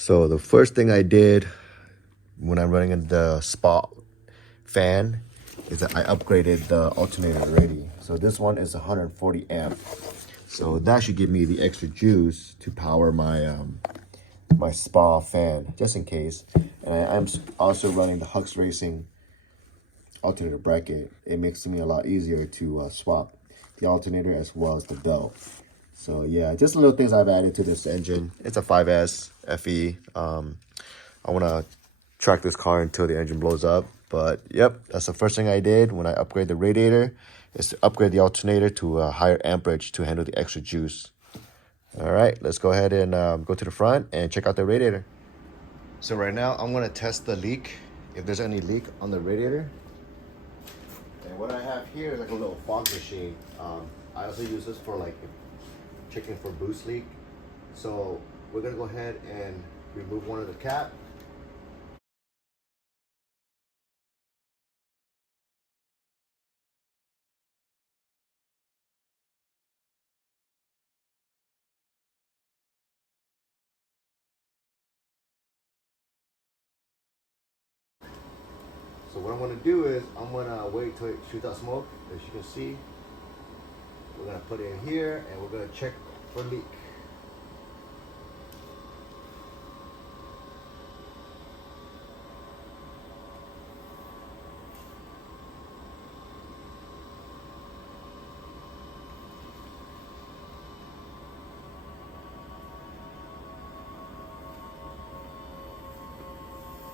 So the first thing I did when I'm running the Spal fan is that I upgraded the alternator already. So this one is 140 amp. So that should give me the extra juice to power my my Spal fan, just in case. And I'm also running the Hux Racing Alternator bracket. It makes it me a lot easier to swap the alternator as well as the belt. So yeah, just little things I've added to this engine. It's a 5S FE. I want to track this car until the engine blows up. But yep, that's the first thing I did when I upgrade the radiator, is to upgrade the alternator to a higher amperage to handle the extra juice. All right, let's go ahead and go to the front and check out the radiator. So right now I'm going to test the leak, if there's any leak on the radiator. And what I have here is like a little fog machine. I also use this for like checking for boost leak. So we're gonna go ahead and remove one of the cap. So what I'm gonna do is I'm gonna wait till it shoots out smoke. As you can see, we're gonna put it in here and we're gonna check for leak.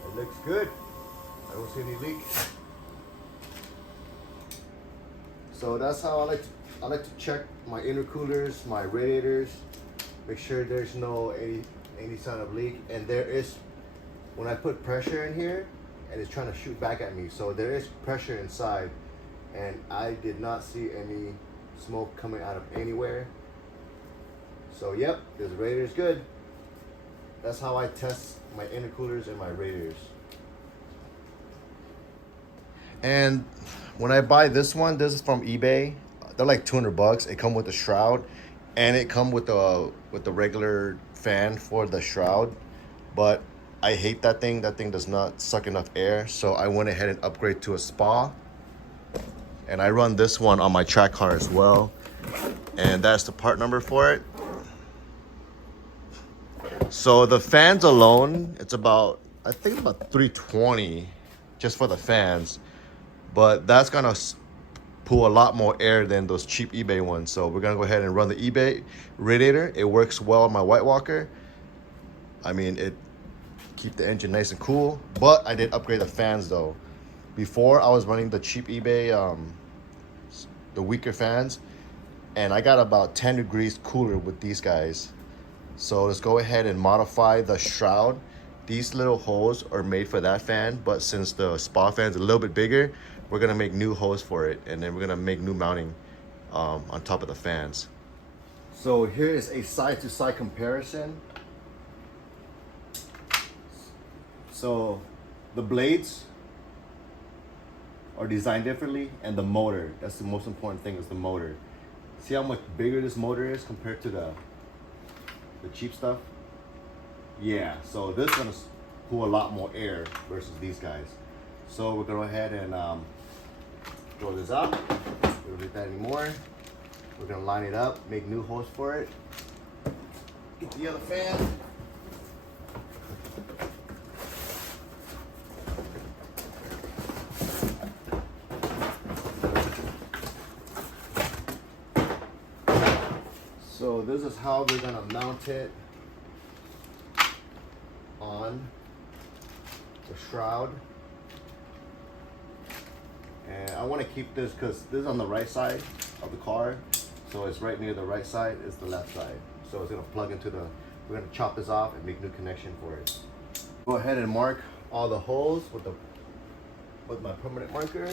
It looks good. I don't see any leak. So that's how I like to check my intercoolers, my radiators, make sure there's no any sign of leak. And there is, when I put pressure in here and it's trying to shoot back at me, so there is pressure inside, and I did not see any smoke coming out of anywhere. So yep, this radiator is good. That's how I test my intercoolers and my radiators. And when I buy this one, this is from eBay. They're like 200 bucks. It comes with the shroud, and it comes with the regular fan for the shroud. But I hate that thing. That thing does not suck enough air. So I went ahead and upgraded to a Spal. And I run this one on my track car as well. And that's the part number for it. So the fans alone, it's about, I think about 320 just for the fans. But that's gonna pull a lot more air than those cheap eBay ones. So we're gonna go ahead and run the eBay radiator. It works well on my White Walker. I mean, it keeps the engine nice and cool. But I did upgrade the fans though. Before I was running the cheap eBay, the weaker fans, and I got about 10 degrees cooler with these guys. So let's go ahead and modify the shroud. These little holes are made for that fan, but since the Spal fan is a little bit bigger, we're gonna make new holes for it, and then we're gonna make new mounting on top of the fans. So here is a side-to-side comparison. So the blades are designed differently, and the motor, that's the most important thing, is the motor. See how much bigger this motor is compared to the cheap stuff? Yeah, so this is gonna pull a lot more air versus these guys. So we're gonna go ahead and throw this out. We don't need that anymore. We're gonna line it up, make new holes for it. Get the other fan. So this is how we're gonna mount it on the shroud. And I want to keep this because this is on the right side of the car. So it's right near the right side, it's the left side. So it's gonna plug into the, we're gonna chop this off and make new connection for it. Go ahead and mark all the holes with my permanent marker.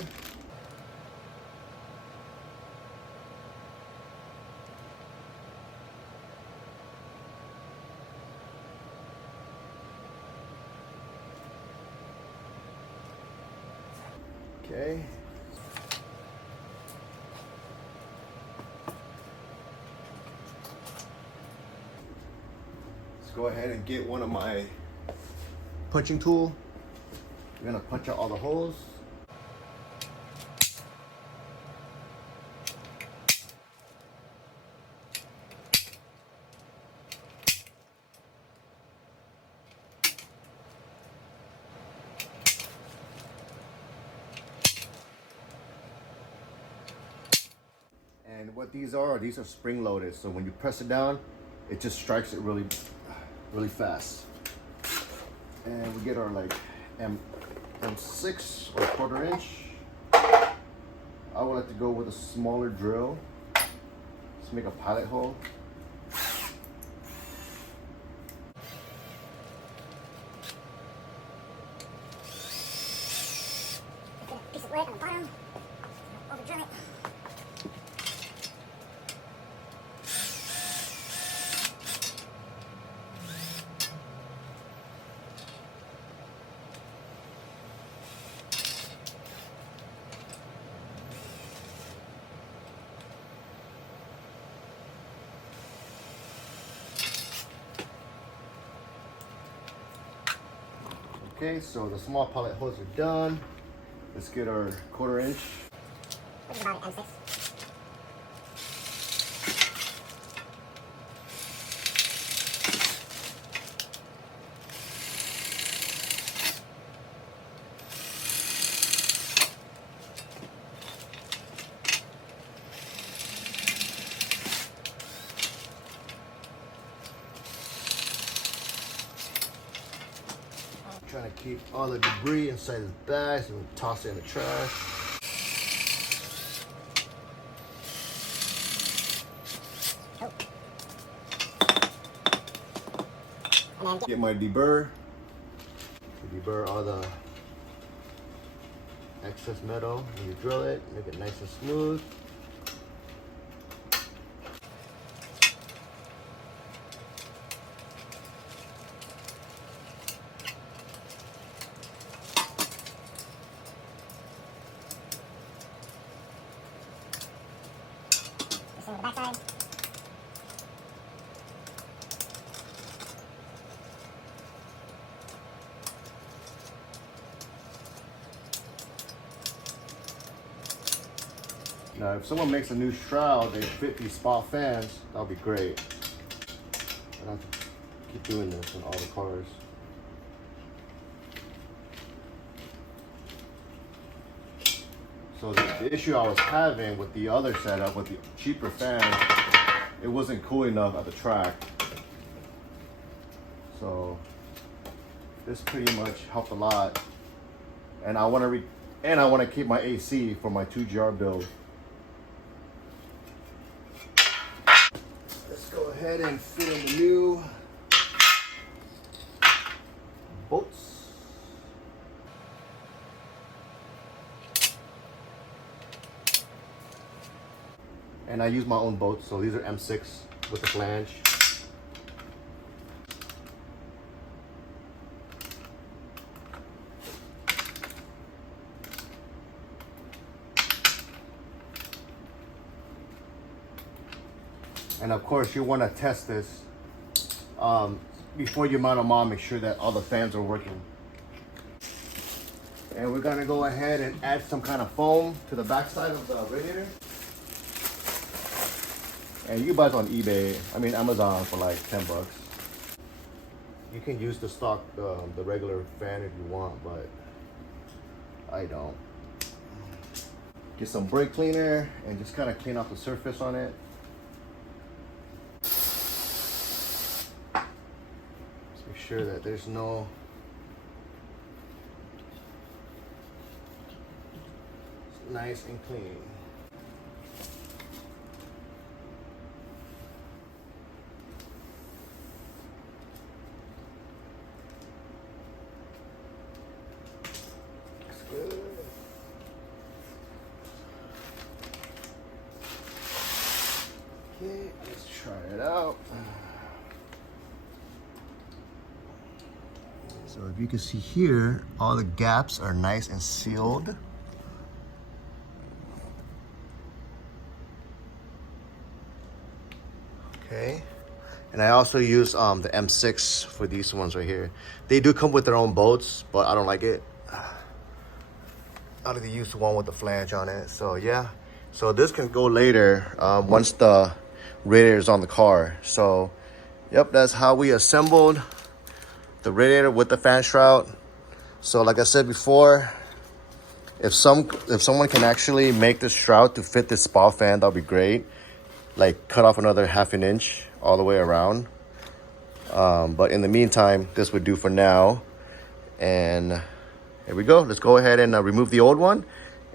Okay. Let's go ahead and get one of my punching tool. We're gonna punch out all the holes. And what these are spring loaded. So when you press it down, it just strikes it really fast. And we get our like M6 or 1/4 inch. I would like to go with a smaller drill. Let's make a pilot hole. Get a piece of lead on the bottom. Over drill it. Okay, so the small pilot holes are done. Let's get our 1/4 inch. Which is about an M6. Trying to keep all the debris inside the bags and toss it in the trash. Get my deburr. Deburr all the excess metal when you drill it, make it nice and smooth. This on the backside. Now, if someone makes a new shroud, they fit these Spal fans, that'll be great. I don't have to keep doing this in all the cars. So the issue I was having with the other setup, with the cheaper fans, it wasn't cool enough at the track. So this pretty much helped a lot. And I want to keep my AC for my 2GR build. Let's go ahead and fit in the new bolts. And I use my own bolts, so these are M6 with the flange. And of course, you want to test this before you mount them on. Make sure that all the fans are working. And we're gonna go ahead and add some kind of foam to the backside of the radiator. And you can buy it on eBay, Amazon for like 10 bucks. You can use the stock, the regular fan if you want, but I don't. Get some brake cleaner and just kind of clean off the surface on it. Just make sure that there's no nice and clean. Okay, let's try it out. So if you can see here, all the gaps are nice and sealed. Okay, And I also use the M6 for these ones right here. They do come with their own bolts, but I don't like it. I like to use the one with the flange on it. So yeah, so this can go later once the radiator is on the car. So yep, that's how we assembled the radiator with the fan shroud. So like I said before, if someone can actually make this shroud to fit this Spal fan, that'll be great. Like cut off another 1/2 inch all the way around. But in the meantime, this would do for now. And here we go. Let's go ahead and remove the old one,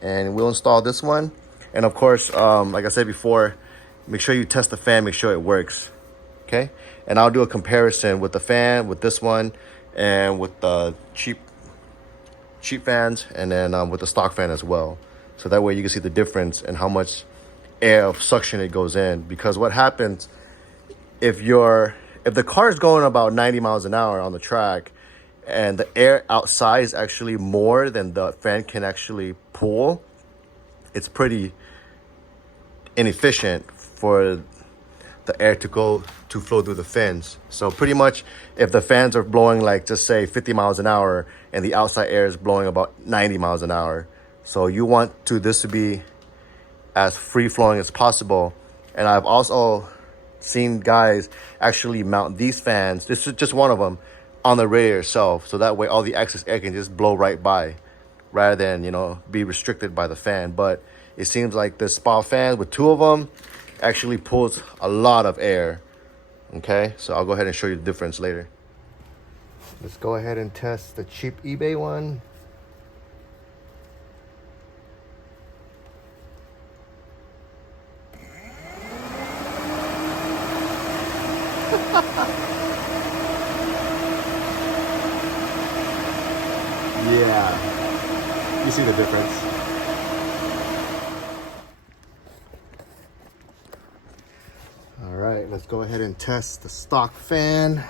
and we'll install this one. And of course, like I said before, make sure you test the fan, make sure it works. Okay, and I'll do a comparison with the fan, with this one, and with the cheap fans, and then with the stock fan as well. So that way you can see the difference and how much air of suction it goes in. Because what happens if the car is going about 90 miles an hour on the track, and the air outside is actually more than the fan can actually pull, it's pretty inefficient for the air to flow through the fins. So pretty much if the fans are blowing like, just say 50 miles an hour, and the outside air is blowing about 90 miles an hour, so you want this to be as free flowing as possible. And I've also seen guys actually mount these fans, this is just one of them, on the radiator itself, so that way all the excess air can just blow right by, rather than, you know, be restricted by the fan. But it seems like this Spal fan with 2 of them actually pulls a lot of air. Okay, so I'll go ahead and show you the difference later. Let's go ahead and test the cheap eBay one. Yeah, you see the difference. All right, let's go ahead and test the stock fan.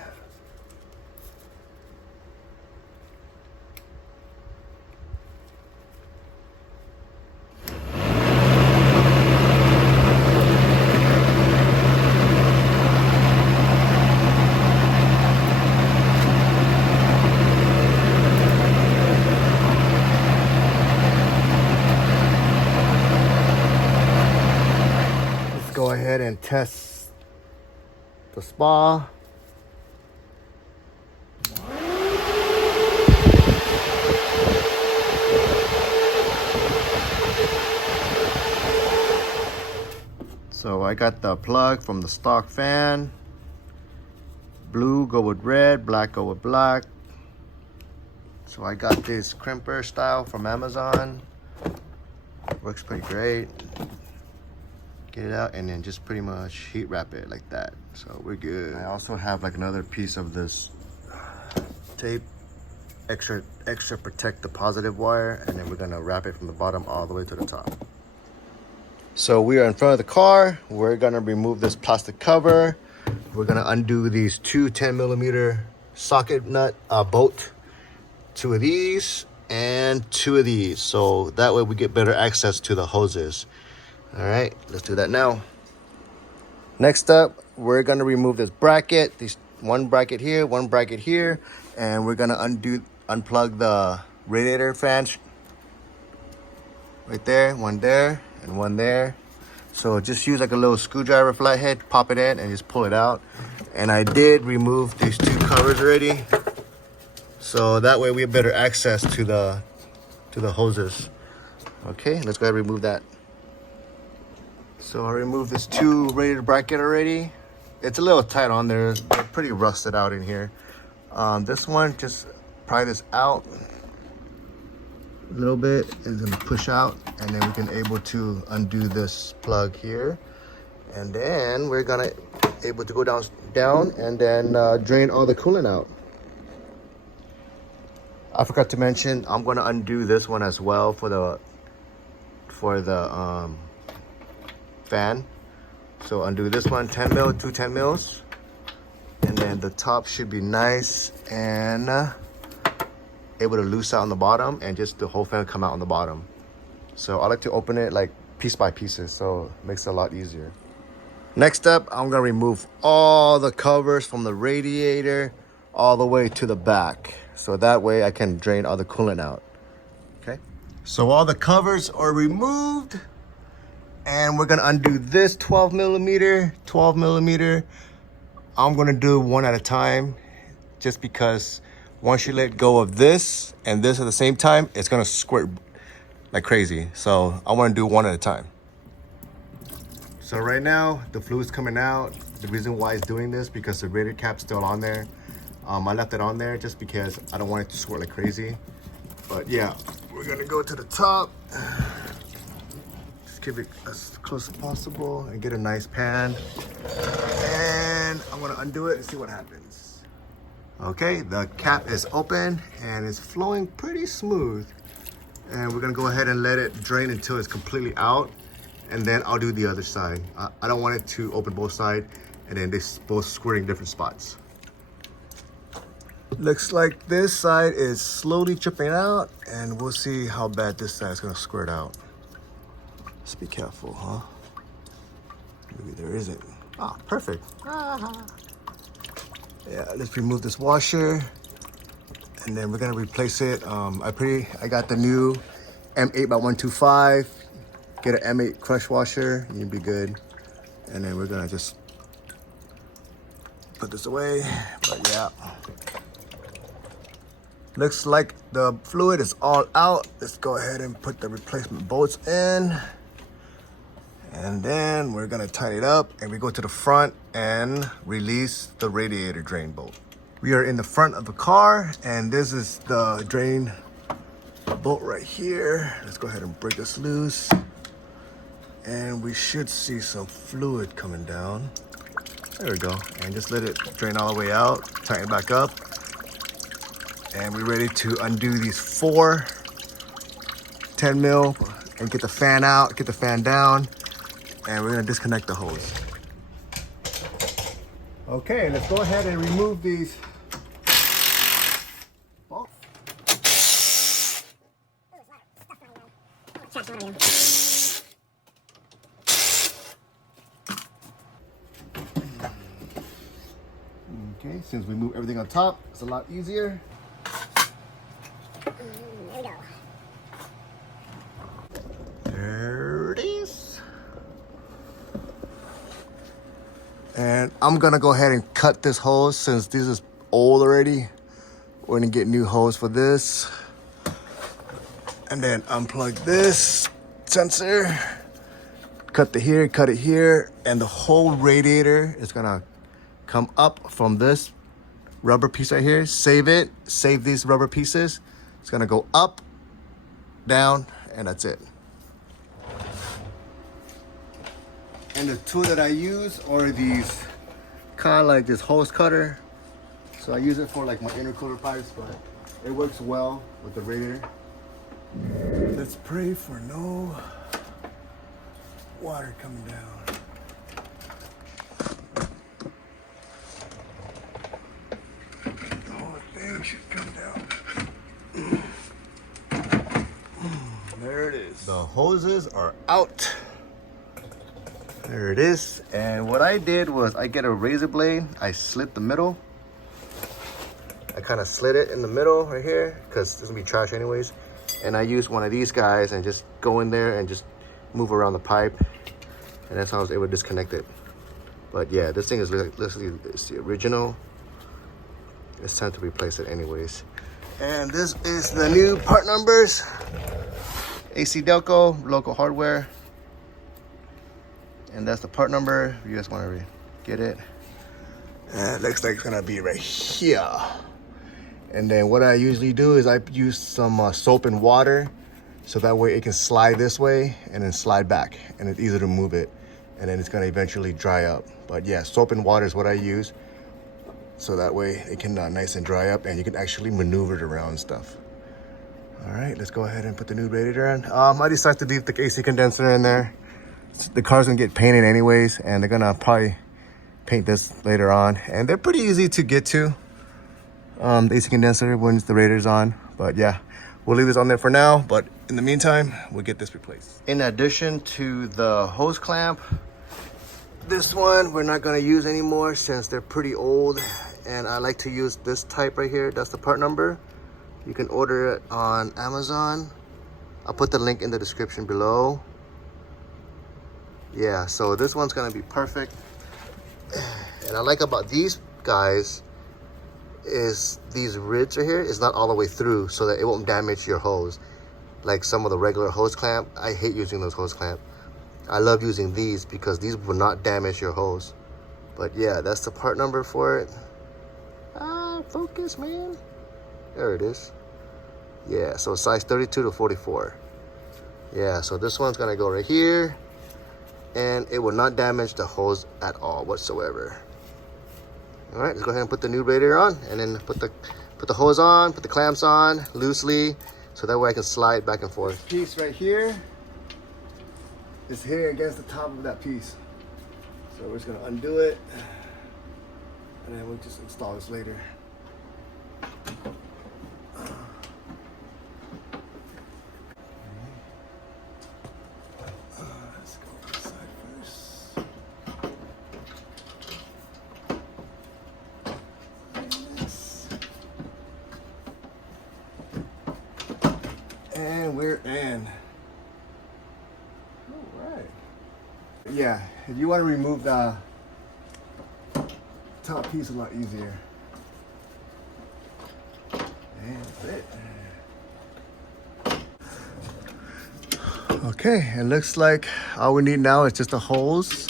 Go ahead and test the Spal. So I got the plug from the stock fan. Blue go with red, black go with black. So I got this crimper style from Amazon. Works pretty great. Get it out and then just pretty much heat wrap it like that, so we're good. I also have like another piece of this tape, extra protect the positive wire, and then we're gonna wrap it from the bottom all the way to the top. So we are in front of the car. We're gonna remove this plastic cover. We're gonna undo these 2 10mm socket nut bolt, 2 of these and 2 of these, so that way we get better access to the hoses. All right, let's do that now. Next up, we're gonna remove this bracket, one bracket here, one bracket here, and we're gonna unplug the radiator fan right there, one there, and one there. So just use like a little screwdriver flathead, pop it in, and just pull it out. And I did remove these 2 covers already, so that way we have better access to the hoses. Okay, let's go ahead and remove that. So I removed this 2 radiator bracket already. It's a little tight on there. They're pretty rusted out in here. This one, just pry this out a little bit, and then push out, and then we can able to undo this plug here. And then we're gonna able to go down and then drain all the coolant out. I forgot to mention, I'm gonna undo this one as well for the fan. So undo this one, 10 mil, 2 10 mils, and then the top should be nice and able to loose out on the bottom, and just the whole fan come out on the bottom. So I like to open it like piece by pieces, so it makes it a lot easier. Next up, I'm gonna remove all the covers from the radiator all the way to the back. So that way I can drain all the coolant out, okay? So all the covers are removed and we're gonna undo this 12 millimeter. I'm gonna do one at a time just because once you let go of this and this at the same time, it's gonna squirt like crazy. So I wanna do one at a time. So right now, the fluid's coming out. The reason why it's doing this because the radiator cap's still on there. I left it on there just because I don't want it to squirt like crazy. But yeah, we're gonna go to the top. Just keep it as close as possible and get a nice pan. And I'm gonna undo it and see what happens. Okay, the cap is open and it's flowing pretty smooth. And we're gonna go ahead and let it drain until it's completely out. And then I'll do the other side. I don't want it to open both sides and then they both squirting different spots. Looks like this side is slowly dripping out and we'll see how bad this side is gonna squirt out. Let's be careful, huh? Maybe there isn't. Ah, perfect. Yeah, let's remove this washer and then we're gonna replace it. I got the new M8x125. Get an M8 crush washer, you'll be good. And then we're gonna just put this away, but yeah. Looks like the fluid is all out. Let's go ahead and put the replacement bolts in. And then we're gonna tighten it up and we go to the front and release the radiator drain bolt. We are in the front of the car and this is the drain bolt right here. Let's go ahead and break this loose. And we should see some fluid coming down. There we go. And just let it drain all the way out, tighten it back up. And we're ready to undo these 4 10 mil and get the fan out, get the fan down. And we're gonna disconnect the hose. Okay, let's go ahead and remove these. Okay, since we move everything on top, it's a lot easier. There we go. There it is. And I'm gonna go ahead and cut this hose since this is old already. We're gonna get new hose for this. And then unplug this sensor. Cut it here, and the whole radiator is gonna come up from this rubber piece right here. Save these rubber pieces. It's gonna go up, down, and that's it. And the tool that I use are these kind of like this hose cutter. So I use it for like my intercooler pipes, but it works well with the radiator. Let's pray for no water coming down. The whole thing should come down. There it is. The hoses are out. There it is. And what I did was I get a razor blade. I slit the middle. I kind of slit it in the middle right here because it's gonna be trash anyways. And I used one of these guys and just go in there and just move around the pipe. And that's how I was able to disconnect it. But yeah, this thing is literally it's the original. It's time to replace it anyways. And this is the new part numbers. AC Delco, local hardware. And that's the part number if you guys want to get it. And it looks like it's gonna be right here. And then what I usually do is I use some soap and water so that way it can slide this way and then slide back, and it's easier to move it, and then it's gonna eventually dry up. But yeah, soap and water is what I use, so that way it can nice and dry up and you can actually maneuver it around and stuff. All right, let's go ahead and put the new radiator in. I decided to leave the AC condenser in there. The car's gonna get painted anyways, and they're gonna probably paint this later on. And they're pretty easy to get to, the AC condenser when the radiator's on. But yeah, we'll leave this on there for now. But in the meantime, we'll get this replaced. In addition to the hose clamp, This one we're not gonna use anymore since they're pretty old, and I like to use this type right here. That's the part number. You can order it on Amazon. I'll put the link in the description below. Yeah, so this one's gonna be perfect. And I like about these guys is these ribs right here is not all the way through, so that it won't damage your hose. Like some of the regular hose clamp, I hate using those hose clamp. I love using these because these will not damage your hose. But yeah, that's the part number for it. Focus, man. There it is. Yeah, so size 32 to 44. Yeah, so this one's gonna go right here, and it will not damage the hose at all whatsoever. All right, let's go ahead and put the new radiator on, and then put the hose on, put the clamps on loosely, so that way I can slide back and forth. Piece right here is here against the top of that piece. So we're just gonna undo it, and then we'll just install this later. Let's go this side first. And we're in. All right. Yeah, if you want to remove the top piece, a lot easier. And that's it. Okay, it looks like all we need now is just a hose.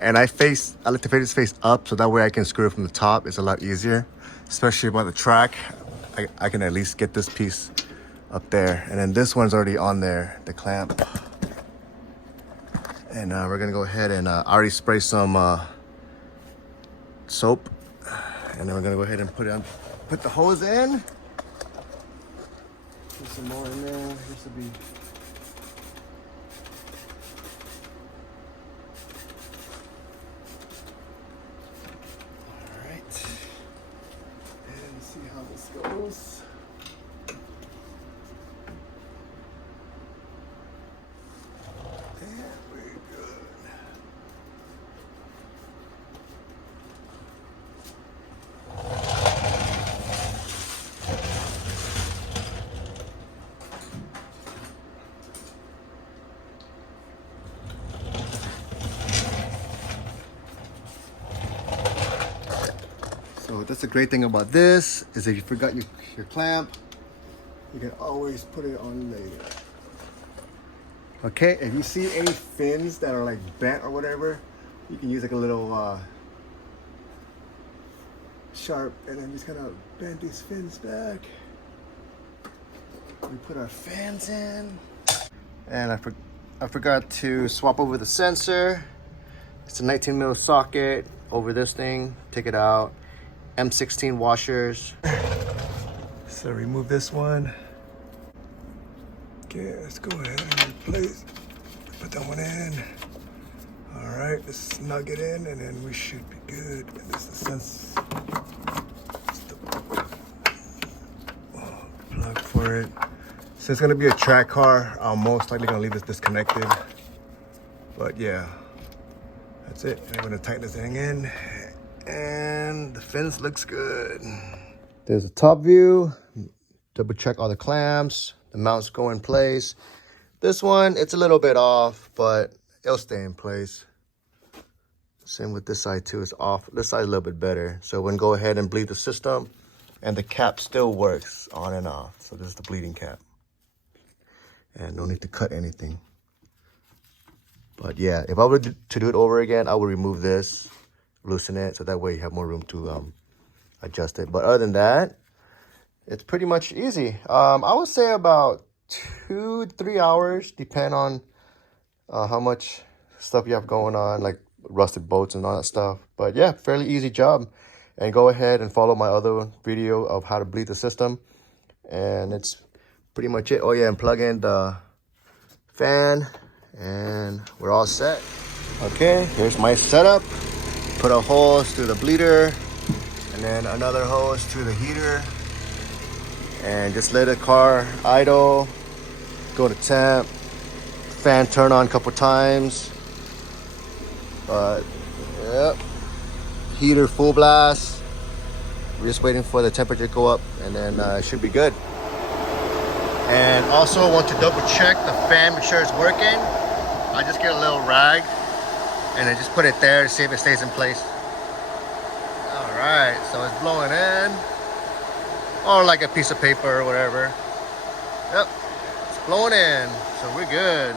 And I like to face this face up, so that way I can screw it from the top. It's a lot easier, especially about the track. I can at least get this piece up there, and then this one's already on there, the clamp. And we're gonna go ahead and I already spray some soap, and then we're gonna go ahead and put the hose in. Put some more in there. This will be. All right. And see how this goes. So that's the great thing about this, is if you forgot your clamp, you can always put it on later. Okay, if you see any fins that are like bent or whatever, you can use like a little sharp, and then just kind of bend these fins back. We put our fans in. And I forgot to swap over the sensor. It's a 19mm socket over this thing. Take it out. M16 washers. So remove this one. Okay, let's go ahead and replace. Put that one in. All right, let's snug it in, and then we should be good. And this is the plug for it. Since it's gonna be a track car, I'm most likely gonna leave this disconnected. But yeah, that's it. I'm gonna tighten this thing in, and the fence looks good. There's a top view. Double check all the clamps. The mounts go in place. This one, it's a little bit off, but it'll stay in place. Same with this side too, it's off. This side's a little bit better. So we're gonna go ahead and bleed the system, and the cap still works on and off. So this is the bleeding cap. And no need to cut anything. But yeah, if I were to do it over again, I would remove this, loosen it, so that way you have more room to adjust it. But other than that, it's pretty much easy. I would say about 2-3 hours, depend on how much stuff you have going on, like rusted bolts and all that stuff. But yeah, fairly easy job. And go ahead and follow my other video of how to bleed the system. And it's pretty much it. Oh yeah, and plug in the fan, and we're all set. Okay, here's my setup. Put a hose through the bleeder, and then another hose through the heater, and just let the car idle, go to temp, fan turn on a couple times. But Yep. Heater full blast. We're just waiting for the temperature to go up, and then it should be good. And also want to double check the fan, make sure it's working. I just get a little rag and I just put it there to see if it stays in place. All right, so it's blowing in, or like a piece of paper or whatever. Yep, it's blowing in, so we're good.